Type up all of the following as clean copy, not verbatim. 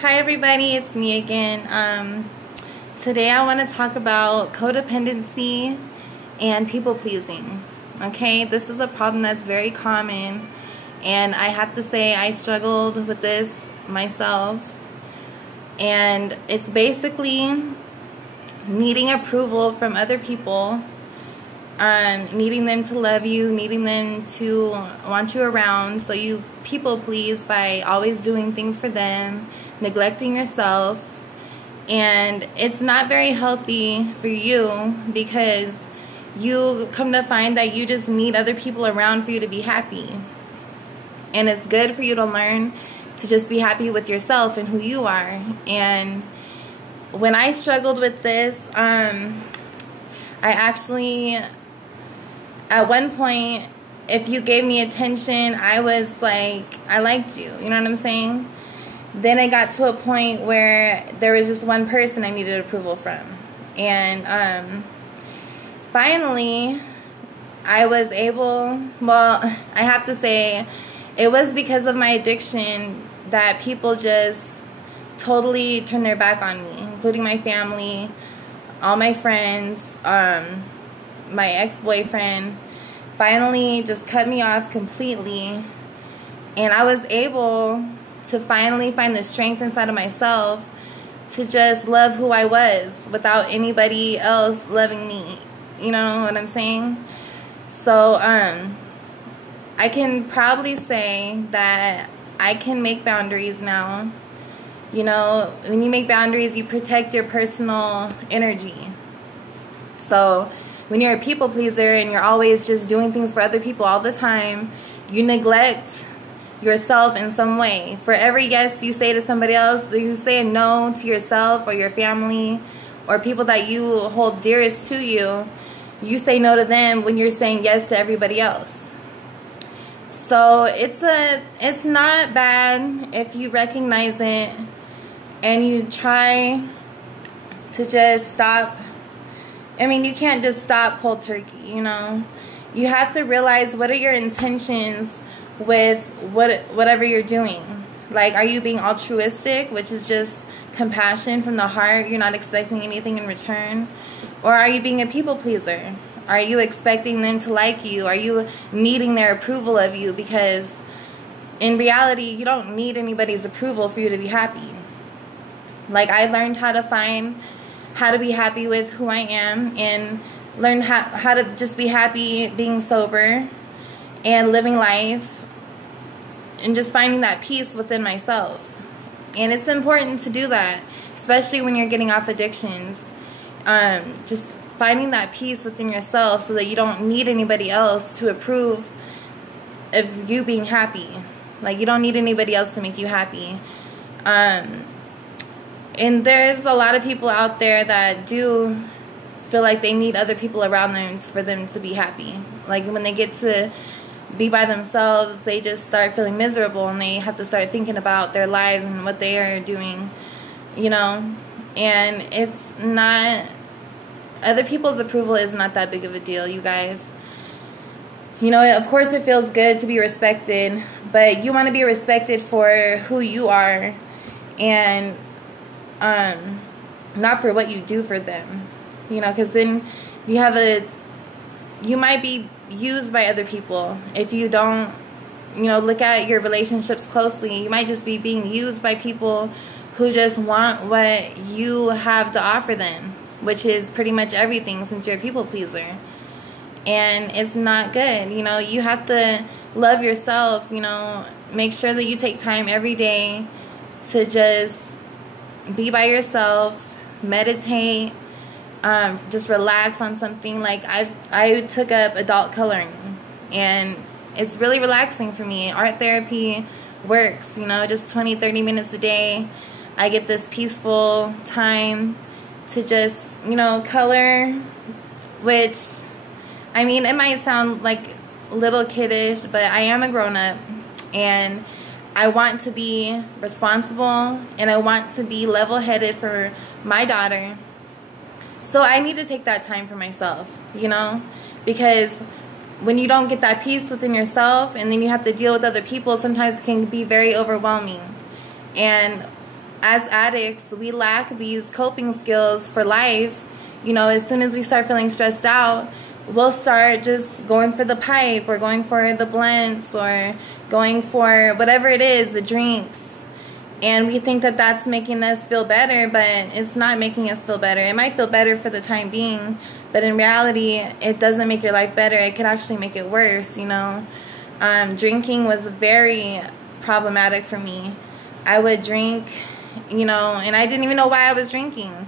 Hi everybody, it's me again. Today I want to talk about codependency and people pleasing. Okay, this is a problem that's very common, and I have to say I struggled with this myself. And it's basically needing approval from other people, needing them to love you, needing them to want you around, so you people please by always doing things for them, neglecting yourself. And it's not very healthy for you, because you come to find that you just need other people around for you to be happy. And it's good for you to learn to just be happy with yourself and who you are. And when I struggled with this, I actually, at one point, if you gave me attention, I was like, I liked you. You know what I'm saying? Then it got to a point where there was just one person I needed approval from. And finally, I was able, well, I have to say, it was because of my addiction that people just totally turned their back on me, including my family, all my friends, my ex-boyfriend. Finally just cut me off completely. And I was able to finally find the strength inside of myself to just love who I was without anybody else loving me. You know what I'm saying? So I can proudly say that I can make boundaries now. You know, when you make boundaries, you protect your personal energy. So when you're a people pleaser and you're always just doing things for other people all the time, you neglect yourself in some way. For every yes you say to somebody else, you say a no to yourself or your family or people that you hold dearest to you. You say no to them when you're saying yes to everybody else. So it's not bad if you recognize it and you try to just stop. I mean, you can't just stop cold turkey, you know. You have to realize, what are your intentions with whatever you're doing. Like, are you being altruistic, which is just compassion from the heart? You're not expecting anything in return. Or are you being a people pleaser? Are you expecting them to like you? Are you needing their approval of you? Because in reality, you don't need anybody's approval for you to be happy. Like, I learned how to be happy with who I am, and learn how to just be happy being sober and living life and just finding that peace within myself. And it's important to do that, especially when you're getting off addictions. Just finding that peace within yourself so that you don't need anybody else to approve of you being happy. Like, you don't need anybody else to make you happy. And there's a lot of people out there that do feel like they need other people around them for them to be happy. Like, when they get to be by themselves, they just start feeling miserable, and they have to start thinking about their lives and what they are doing, you know. And it's not, other people's approval is not that big of a deal, you guys. You know, of course it feels good to be respected, but you want to be respected for who you are, and not for what you do for them. You know, because then you might be used by other people. If you don't, you know, look at your relationships closely, you might just be being used by people who just want what you have to offer them, which is pretty much everything, since you're a people pleaser. And it's not good. You know, you have to love yourself, you know, make sure that you take time every day to just be by yourself, meditate, just relax on something. Like, I took up adult coloring, and it's really relaxing for me. Art therapy works, you know, just 20-30 minutes a day. I get this peaceful time to just, you know, color, which, I mean, it might sound like a little kiddish, but I am a grown-up, and I want to be responsible, and I want to be level-headed for my daughter. So I need to take that time for myself, you know, because when you don't get that peace within yourself and then you have to deal with other people, sometimes it can be very overwhelming. And as addicts, we lack these coping skills for life. You know, as soon as we start feeling stressed out, we'll start just going for the pipe, or going for the blunts, or going for whatever it is, the drinks. And we think that that's making us feel better, but it's not making us feel better. It might feel better for the time being, but in reality, it doesn't make your life better. It could actually make it worse, you know. Drinking was very problematic for me. I would drink, you know, and I didn't even know why I was drinking.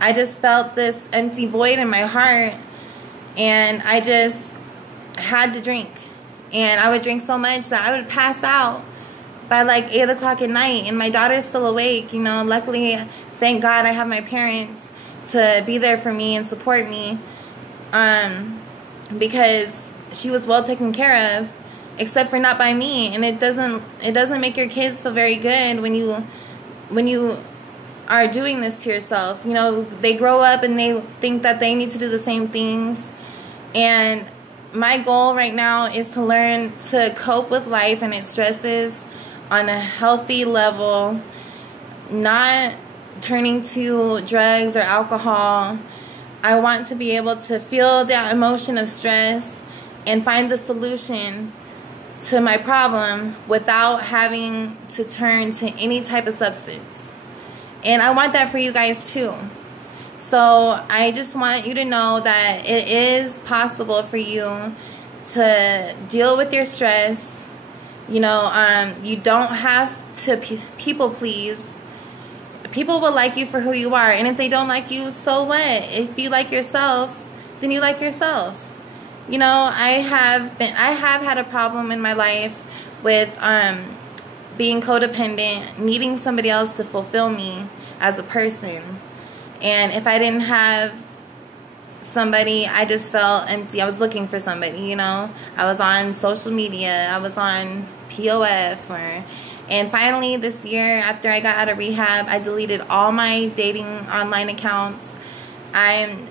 I just felt this empty void in my heart, and I just had to drink. And I would drink so much that I would pass out by like 8 o'clock at night, and my daughter's still awake. You know, luckily, thank God I have my parents to be there for me and support me, because she was well taken care of, except for not by me. And it doesn't make your kids feel very good when you are doing this to yourself. You know, they grow up and they think that they need to do the same things. And my goal right now is to learn to cope with life and its stresses on a healthy level, not turning to drugs or alcohol. I want to be able to feel that emotion of stress and find the solution to my problem without having to turn to any type of substance. And I want that for you guys too. So I just want you to know that it is possible for you to deal with your stress. You know, you don't have to people please. People will like you for who you are. And if they don't like you, so what? If you like yourself, then you like yourself. You know, I have had a problem in my life with being codependent, needing somebody else to fulfill me as a person. And if I didn't have somebody, I just felt empty. I was looking for somebody, you know. I was on social media. I was on POF. And finally this year, after I got out of rehab, I deleted all my dating online accounts. I'm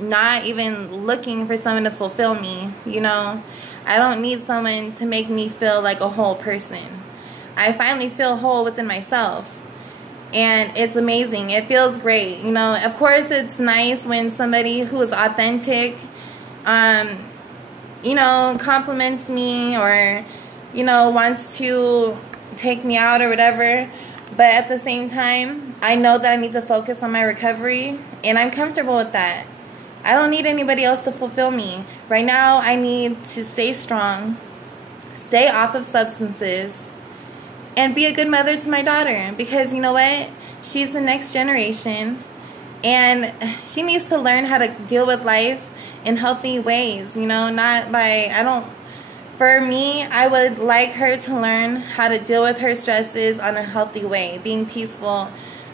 not even looking for someone to fulfill me, you know. I don't need someone to make me feel like a whole person. I finally feel whole within myself. And it's amazing. It feels great. You know, of course, it's nice when somebody who is authentic, you know, compliments me, or, you know, wants to take me out or whatever. But at the same time, I know that I need to focus on my recovery, and I'm comfortable with that. I don't need anybody else to fulfill me. Right now, I need to stay strong, stay off of substances, and be a good mother to my daughter, because you know what? She's the next generation, and she needs to learn how to deal with life in healthy ways, you know, not by, for me, I would like her to learn how to deal with her stresses on a healthy way, being peaceful,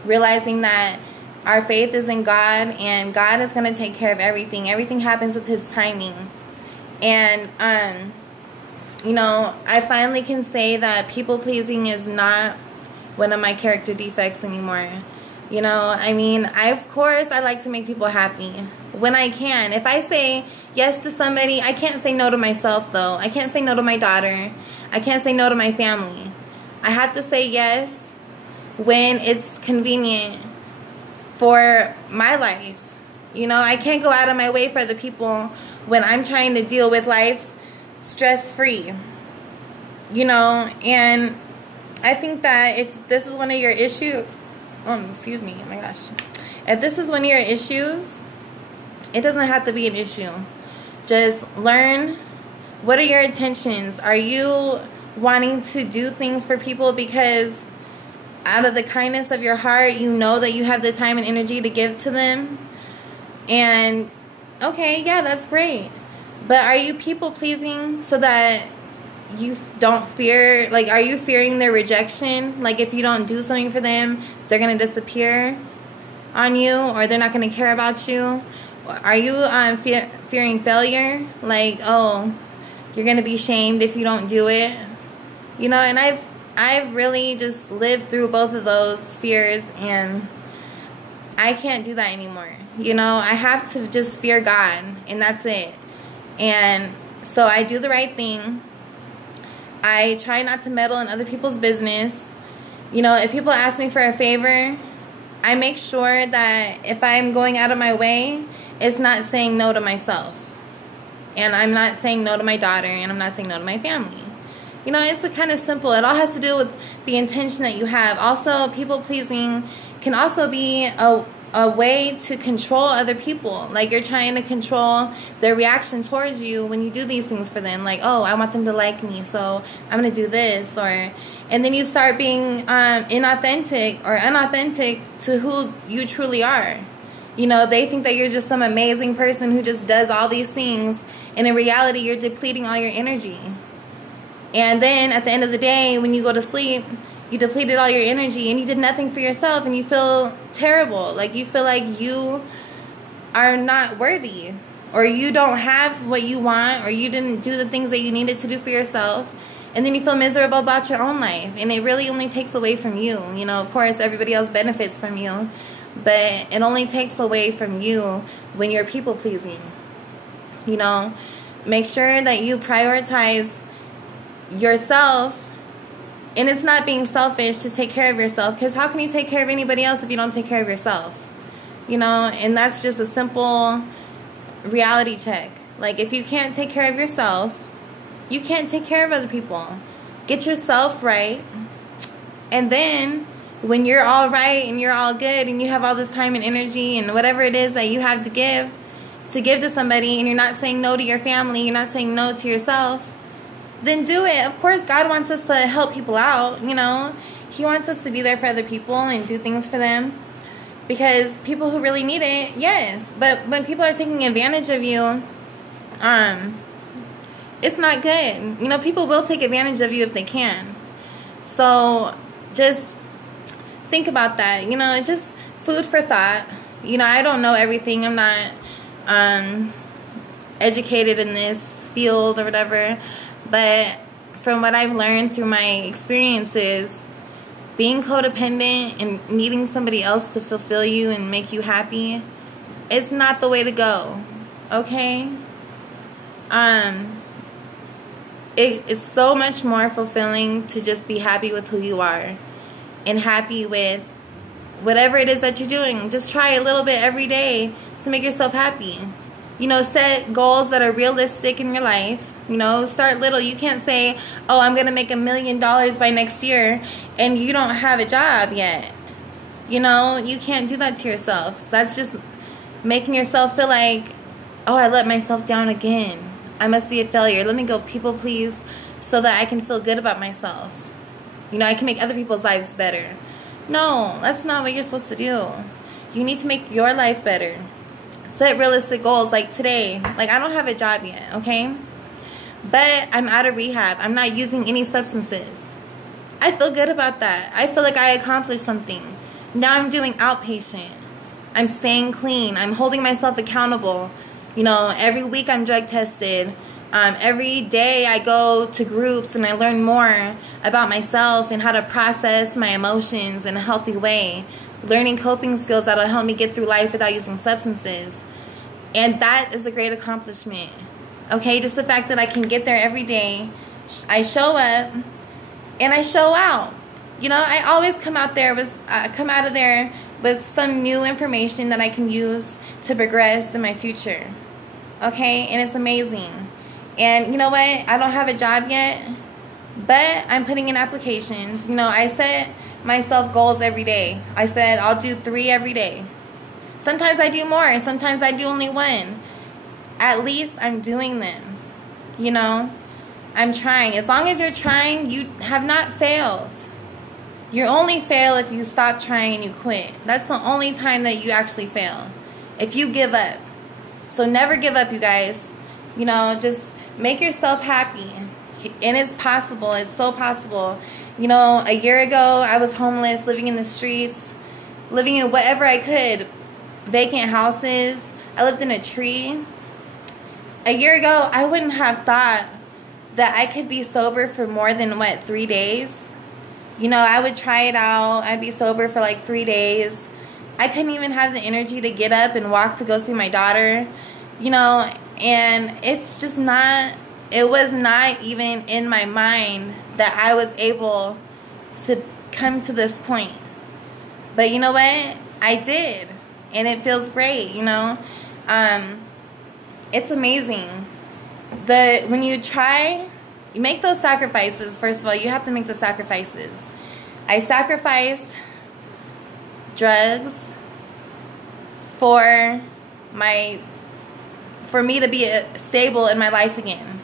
realizing that our faith is in God, and God is going to take care of everything. Everything happens with His timing. And, you know, I finally can say that people-pleasing is not one of my character defects anymore. You know, I mean, of course, I like to make people happy when I can. If I say yes to somebody, I can't say no to myself, though. I can't say no to my daughter. I can't say no to my family. I have to say yes when it's convenient for my life. You know, I can't go out of my way for other people when I'm trying to deal with life stress-free. You know, and I think that if this is one of your issues, excuse me, oh my gosh. If this is one of your issues, it doesn't have to be an issue. Just learn, what are your intentions? Are you wanting to do things for people because out of the kindness of your heart, you know that you have the time and energy to give to them? And, okay, yeah, that's great. But are you people-pleasing so that you don't fear, like, are you fearing their rejection? Like, if you don't do something for them, they're going to disappear on you, or they're not going to care about you? Are you fearing failure? Like, oh, you're going to be shamed if you don't do it? You know, and I've really just lived through both of those fears, and I can't do that anymore. You know, I have to just fear God, and that's it. And so I do the right thing. I try not to meddle in other people's business. You know, if people ask me for a favor, I make sure that if I'm going out of my way, it's not saying no to myself. And I'm not saying no to my daughter, and I'm not saying no to my family. You know, it's kind of simple. It all has to do with the intention that you have. Also, people pleasing can also be a way to control other people. Like, you're trying to control their reaction towards you when you do these things for them. Like, oh, I want them to like me, so I'm going to do this. And then you start being inauthentic or unauthentic to who you truly are. You know, they think that you're just some amazing person who just does all these things. And in reality, you're depleting all your energy. And then at the end of the day, when you go to sleep, you depleted all your energy and you did nothing for yourself, and you feel terrible. Like, you feel like you are not worthy, or you don't have what you want, or you didn't do the things that you needed to do for yourself. And then you feel miserable about your own life, and it really only takes away from you. You know, of course, everybody else benefits from you, but it only takes away from you when you're people pleasing. You know, make sure that you prioritize yourself. And it's not being selfish to take care of yourself, because how can you take care of anybody else if you don't take care of yourself? You know, and that's just a simple reality check. Like, if you can't take care of yourself, you can't take care of other people. Get yourself right, and then when you're all right and you're all good and you have all this time and energy and whatever it is that you have to give to somebody, and you're not saying no to your family, you're not saying no to yourself, then do it. Of course, God wants us to help people out, you know. He wants us to be there for other people and do things for them, because people who really need it, yes. But when people are taking advantage of you, it's not good. You know, people will take advantage of you if they can. So just think about that. You know, it's just food for thought. You know, I don't know everything. I'm not educated in this field or whatever. But from what I've learned through my experiences, being codependent and needing somebody else to fulfill you and make you happy, it's not the way to go. Okay? It's so much more fulfilling to just be happy with who you are and happy with whatever it is that you're doing. Just try a little bit every day to make yourself happy. You know, set goals that are realistic in your life. You know, start little. You can't say, oh, I'm going to make $1 million by next year, and you don't have a job yet. You know, you can't do that to yourself. That's just making yourself feel like, oh, I let myself down again. I must be a failure. Let me go people please so that I can feel good about myself. You know, I can make other people's lives better. No, that's not what you're supposed to do. You need to make your life better. Set realistic goals. Like today, like I don't have a job yet, okay? But I'm out of rehab. I'm not using any substances. I feel good about that. I feel like I accomplished something. Now I'm doing outpatient. I'm staying clean. I'm holding myself accountable. You know, every week I'm drug tested. Every day I go to groups and I learn more about myself and how to process my emotions in a healthy way. Learning coping skills that'll help me get through life without using substances. And that is a great accomplishment. Okay, just the fact that I can get there every day. I show up and I show out. You know, I always come out of there with some new information that I can use to progress in my future. Okay, and it's amazing. And you know what? I don't have a job yet, but I'm putting in applications. You know, I set myself goals every day. I said I'll do 3 every day. Sometimes I do more. Sometimes I do only 1. At least I'm doing them. You know, I'm trying. As long as you're trying, you have not failed. You only fail if you stop trying and you quit. That's the only time that you actually fail. If you give up. So never give up, you guys. You know, just make yourself happy. And it's possible. It's so possible. You know, a year ago, I was homeless, living in the streets, living in whatever I could. Vacant houses. I lived in a tree. A year ago, I wouldn't have thought that I could be sober for more than, 3 days? You know, I would try it out. I'd be sober for like 3 days. I couldn't even have the energy to get up and walk to go see my daughter. You know, and it's just not, it was not even in my mind that I was able to come to this point. But you know what? I did. And it feels great, you know. It's amazing. When you try, you make those sacrifices. First of all, you have to make the sacrifices. I sacrificed drugs for me to be stable in my life again.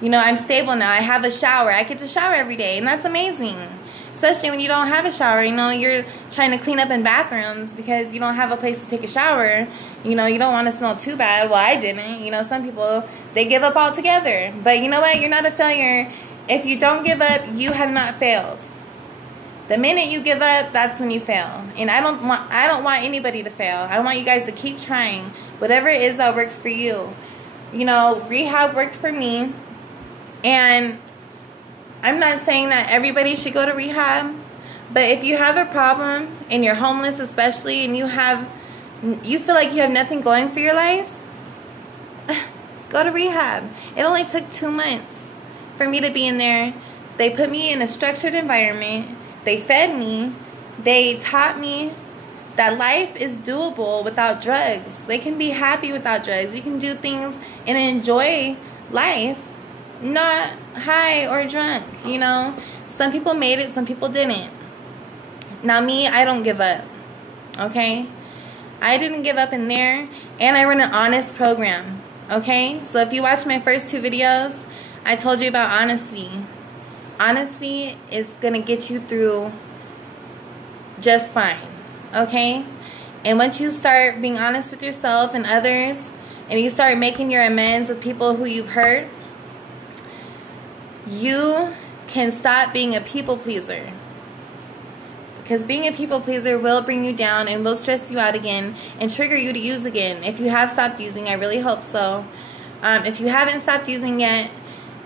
You know, I'm stable now. I have a shower. I get to shower every day, and that's amazing. Especially when you don't have a shower. You know, you're trying to clean up in bathrooms because you don't have a place to take a shower. You know, you don't want to smell too bad. Well, I didn't. You know, some people, they give up altogether. But you know what? You're not a failure. If you don't give up, you have not failed. The minute you give up, that's when you fail. And I don't want anybody to fail. I want you guys to keep trying. Whatever it is that works for you. You know, rehab worked for me. And I'm not saying that everybody should go to rehab. But if you have a problem, and you're homeless especially, and you feel like you have nothing going for your life, go to rehab. It only took 2 months for me to be in there. They put me in a structured environment. They fed me. They taught me that life is doable without drugs. They can be happy without drugs. You can do things and enjoy life, not high or drunk, you know. Some people made it, some people didn't. Now me, I don't give up, okay? I didn't give up in there, and I run an honest program, okay? So if you watch my first 2 videos, I told you about honesty. Honesty is going to get you through just fine, okay? And once you start being honest with yourself and others, and you start making your amends with people who you've hurt, you can stop being a people pleaser. Because being a people pleaser will bring you down and will stress you out again and trigger you to use again. If you have stopped using, I really hope so. If you haven't stopped using yet,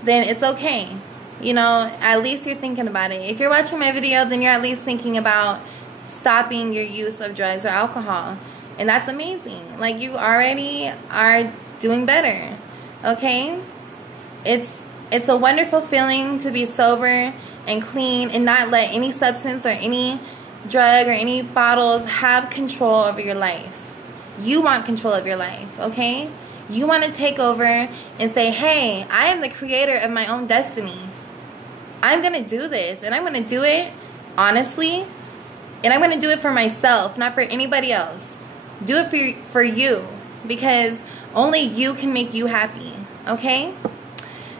then it's okay. You know, at least you're thinking about it. If you're watching my video, then you're at least thinking about stopping your use of drugs or alcohol. And that's amazing. Like, you already are doing better. Okay? It's a wonderful feeling to be sober and clean and not let any substance or any drug or any bottles have control over your life. You want control of your life, okay? You want to take over and say, hey, I am the creator of my own destiny. I'm going to do this, and I'm going to do it honestly, and I'm going to do it for myself, not for anybody else. Do it for you, because only you can make you happy, okay?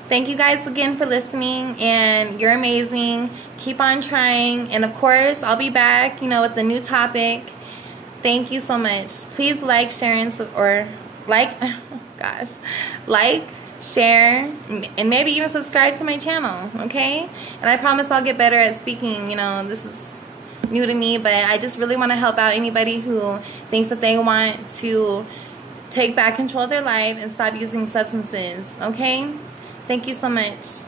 Thank you guys again for listening, and you're amazing. Keep on trying, and of course, I'll be back, you know, with a new topic. Thank you so much. Please like, share, like, share, and maybe even subscribe to my channel, okay? And I promise I'll get better at speaking. You know, this is new to me, but I just really want to help out anybody who thinks that they want to take back control of their life and stop using substances, okay? Thank you so much.